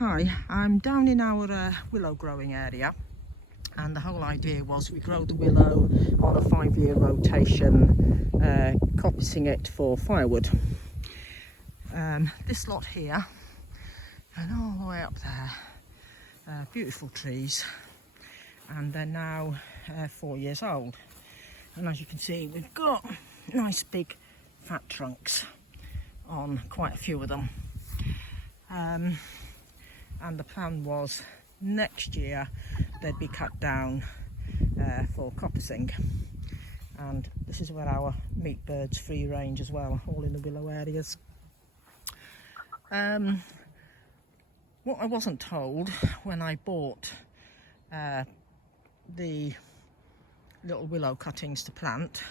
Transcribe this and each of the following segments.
Hi, I'm down in our willow growing area, and the whole idea was we grow the willow on a 5-year rotation, coppicing it for firewood. This lot here, and all the way up there, beautiful trees, and they're now 4 years old. And as you can see, we've got nice big fat trunks on quite a few of them. And the plan was next year they'd be cut down for coppicing. And this is where our meat birds free range as well, all in the willow areas. What I wasn't told when I bought the little willow cuttings to plant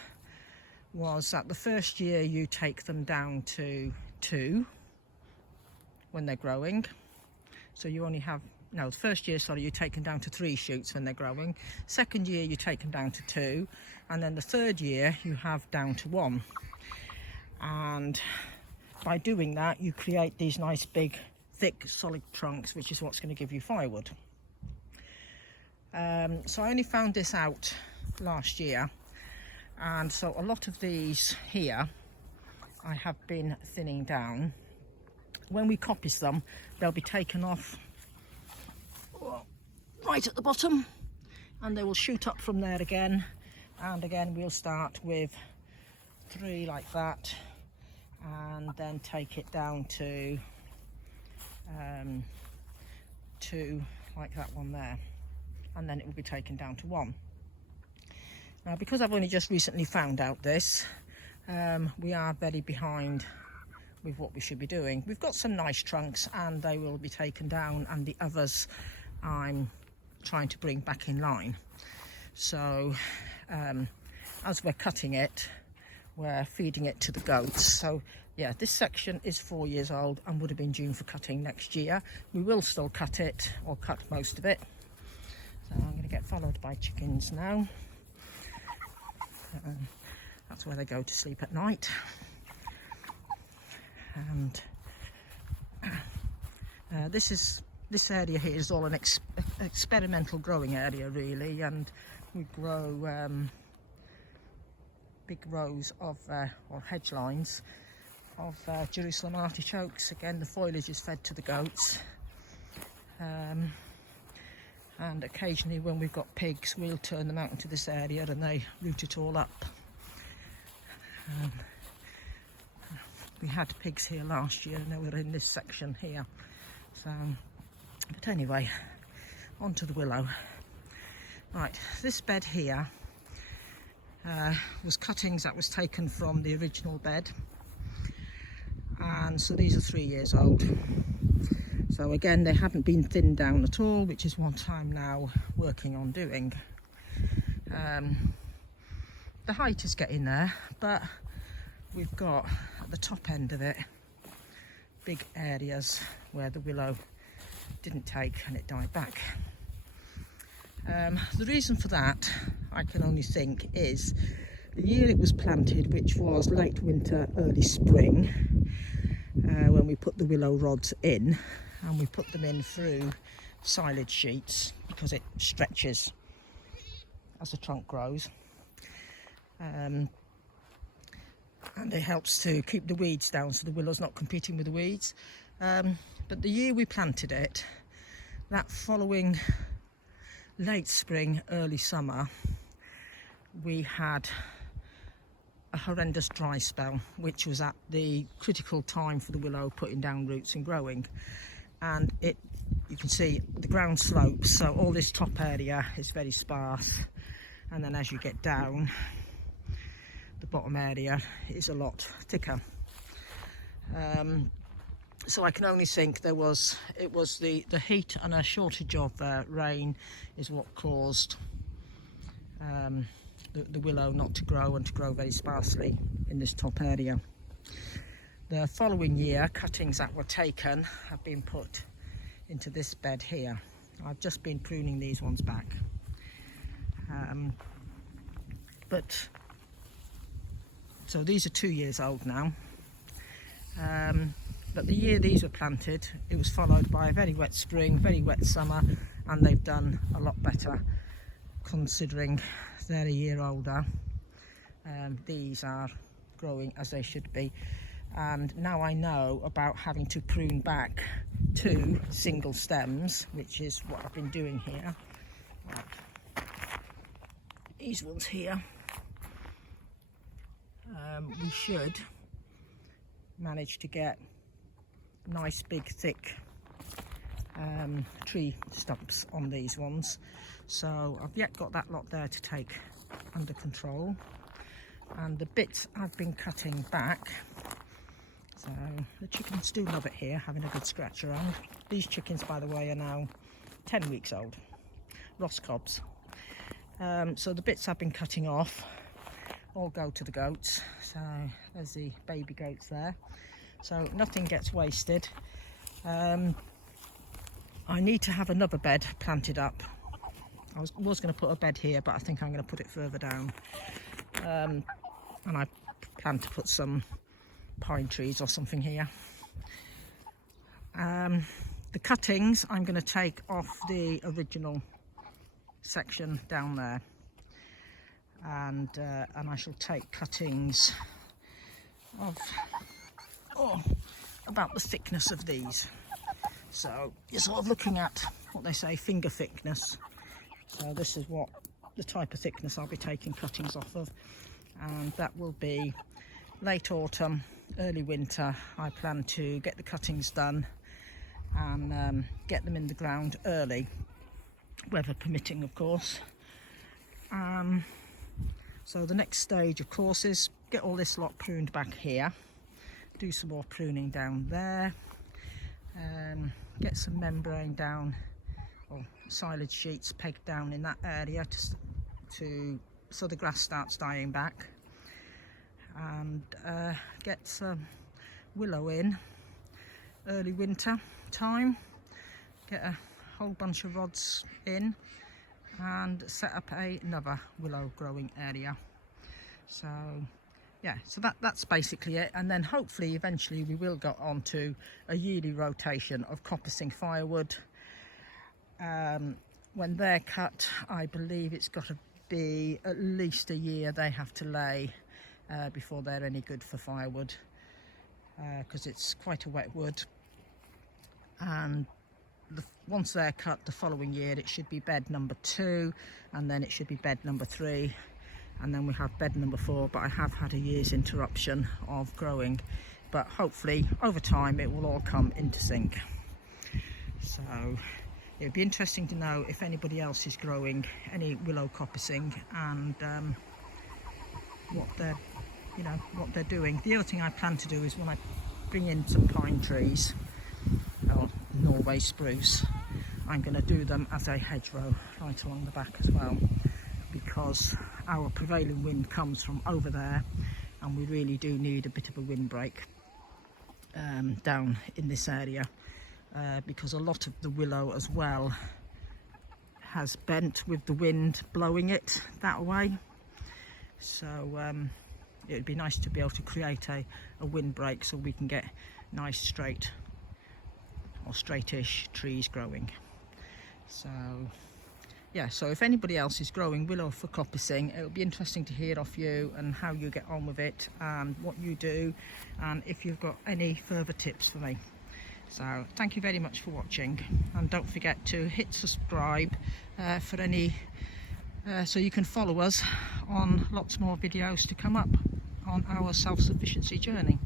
was that the first year you take them down to 2 when they're growing. So you only have, no, the first year, sorry, you take them down to 3 shoots when they're growing. Second year, you take them down to 2. And then the third year, you have down to 1. And by doing that, you create these nice, big, thick, solid trunks, which is what's going to give you firewood. So I only found this out last year. And so a lot of these here, I have been thinning down. When we coppice them, they'll be taken off right at the bottom, and they will shoot up from there again. And again, we'll start with 3 like that, and then take it down to 2 like that one there, and then it will be taken down to 1. Now, because I've only just recently found out this, we are very behind with what we should be doing. We've got some nice trunks and they will be taken down, and the others I'm trying to bring back in line. So as we're cutting it, we're feeding it to the goats. So yeah, this section is 4 years old and would have been due for cutting next year. We will still cut it, or cut most of it. So I'm going to get followed by chickens now. That's where they go to sleep at night. And this area here is all an experimental growing area, really, and we grow big rows of or hedge lines of Jerusalem artichokes. Again, the foliage is fed to the goats, and occasionally when we've got pigs, we'll turn them out into this area and they root it all up. We had pigs here last year and they were in this section here. So, but anyway, on to the willow. Right, this bed here was cuttings that was taken from the original bed. And so these are 3 years old. So again, they haven't been thinned down at all, which is what I'm now working on doing. The height is getting there, but we've got at the top end of it big areas where the willow didn't take and it died back. The reason for that, I can only think, is the year it was planted, which was late winter, early spring, when we put the willow rods in, and we put them in through silage sheets because it stretches as the trunk grows. And it helps to keep the weeds down so the willow's not competing with the weeds. But the year we planted it, that following late spring, early summer, we had a horrendous dry spell, which was at the critical time for the willow putting down roots and growing. And you can see the ground slopes, so all this top area is very sparse, and then as you get down, the bottom area is a lot thicker. So I can only think it was the heat and a shortage of rain is what caused the willow not to grow, and to grow very sparsely in this top area. The following year, cuttings that were taken have been put into this bed here. I've just been pruning these ones back. So these are 2 years old now. But the year these were planted, it was followed by a very wet spring, very wet summer, and they've done a lot better considering they're a year older. These are growing as they should be, and now I know about having to prune back 2 single stems, which is what I've been doing here. These ones here, we should manage to get nice big thick tree stumps on these ones. So I've yet got that lot there to take under control, and the bits I've been cutting back, so the chickens do love it here, having a good scratch around. These chickens, by the way, are now 10 weeks old, Ross cobs. So the bits I've been cutting off all go to the goats. So there's the baby goats there, so nothing gets wasted. I need to have another bed planted up. I was going to put a bed here, but I think I'm going to put it further down, and I plan to put some pine trees or something here. The cuttings I'm going to take off the original section down there, and I shall take cuttings of about the thickness of these. So you're sort of looking at what they say, finger thickness. So this is what the type of thickness I'll be taking cuttings off of, and that will be late autumn, early winter. I plan to get the cuttings done and get them in the ground early, weather permitting, of course. So the next stage, of course, is get all this lot pruned back here, do some more pruning down there, get some membrane down, or silage sheets pegged down in that area so the grass starts dying back, and get some willow in early winter time, get a whole bunch of rods in and set up another willow growing area. So yeah, so that's basically it, and then hopefully eventually we will go on to a yearly rotation of coppicing firewood. When they're cut, I believe it's got to be at least a year they have to lay before they're any good for firewood, because it's quite a wet wood. And once they're cut the following year, it should be bed number 2, and then it should be bed number 3, and then we have bed number 4. But I have had a year's interruption of growing, but hopefully over time it will all come into sync. So it'd be interesting to know if anybody else is growing any willow coppicing, and what they're doing. The other thing I plan to do is when I bring in some pine trees or Norway spruce, I'm going to do them as a hedgerow right along the back as well, because our prevailing wind comes from over there, and we really do need a bit of a windbreak down in this area, because a lot of the willow as well has bent with the wind blowing it that way. So it would be nice to be able to create a windbreak so we can get nice straight or straightish trees growing. So yeah, so if anybody else is growing willow for coppicing, it would be interesting to hear off you and how you get on with it and what you do, and if you've got any further tips for me. So thank you very much for watching, and don't forget to hit subscribe for any so you can follow us on lots more videos to come up on our self-sufficiency journey.